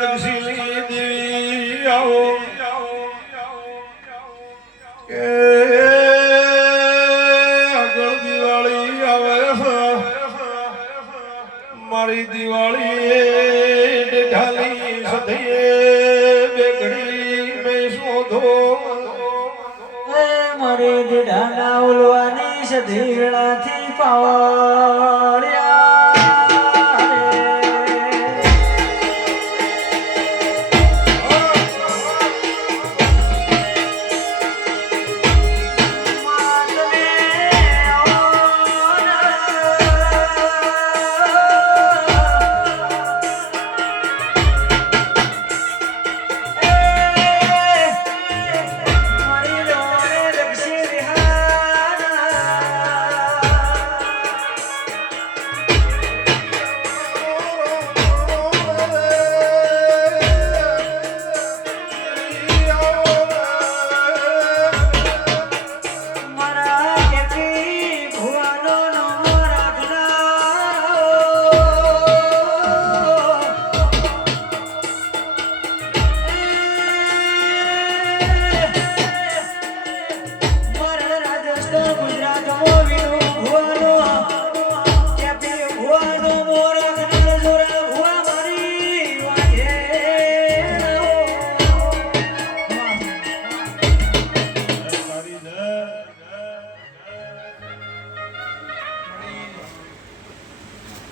લક્ષ્મી દેવી આવો આગળ દિવાળી આવે મારી દિવાળી ઢાલી સધીએ બેગડી મેં શોધો. મારી ઢાના ઉલવાની સધીળાથી પાવા.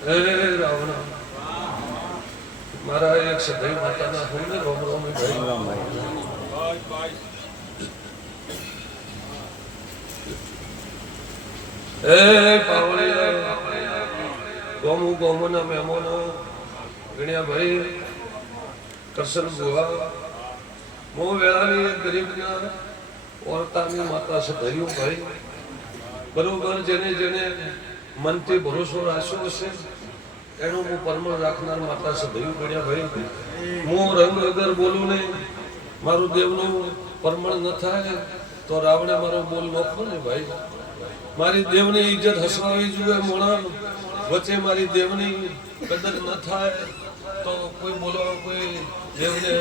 હે રાવણ. મારા એક સદય માતાના હુંને રોમ રોમ હે પાવળી ગોમુ ગોમુના મહેમાનો ગણ્યા ભાઈ કરશન ગુહા હું વેળાની ગરીબના ઓરતાની માતા સદૈવ ભાઈ. બરોબર જેને જેને મનથી ભરોસો રાખ્યો હશે? એનું હું પરમણ રાખનાર માતા સદૈવ ગણ્યા ભાઈ હું રંગ વગર બોલું નહીં. મારું દેવનું પરમણ ન થાય તો રાવણે મારો બોલ નોખો ને ભાઈ. મારી દેવની ઇજ્જત હસવાવી જોઈએ મોણા. વચ્ચે મારી દેવની કદર ન થાય તો કોઈ બોલવા કોઈ દેવને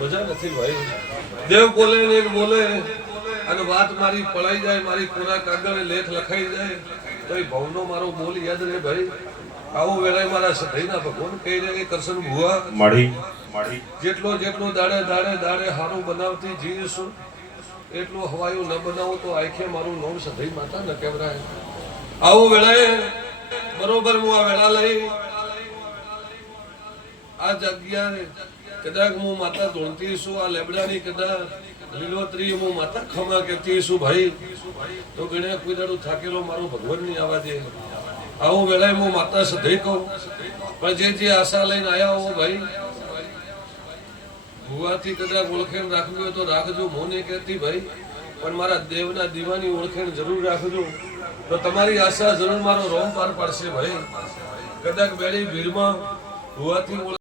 મજા નથી ભાઈ. દેવ બોલે ને બોલે અને વાત મારી પડાઈ જાય, મારી કોરા કાગળ લેખ લખાઈ જાય. તો એ ભવનો મારો બોલ યાદ રહે ભાઈ. આવું વેળાએ મારા સધઈના ભગવાન કહી રહ્યા કે કરશન ભુવા. મળી મળી જેટલો જેટલો દાડે દાડે દાડે હારું બનાવતી જીવીશું એટલું હવાયું ન બનાવો તો આખે મારું નોમ સધઈ માતા ન કેવરાય આવું વેળાએ બરોબર હું આ વેળા લઈ. આ જગ્યાએ કદાચ હું માતા ધોણતી છું, આ લેબડાની કદાચ લીલોતરી હું માતા ખમા કહેતી છું ભાઈ. તો ગણ્યા કોઈ દાડું થાકેલો મારો ભગવાન નહીં આવવા દે આવું વેળાએ હું માતા સધઈ કહું. પણ જે જે આશા લઈને આવ્યા હો ભાઈ, ભુવાથી કદાચ ઓળખેણ રાખવી હોય તો રાખજો મોને કહેતી ભાઈ. પણ મારા દેવના દીવાની ઓળખેણ જરૂર રાખજો. તો તમારી આશા જરૂર મારો રોમ પાર પાડશે ભાઈ. કદાચ બેડી ભીડમાં ભુવાથી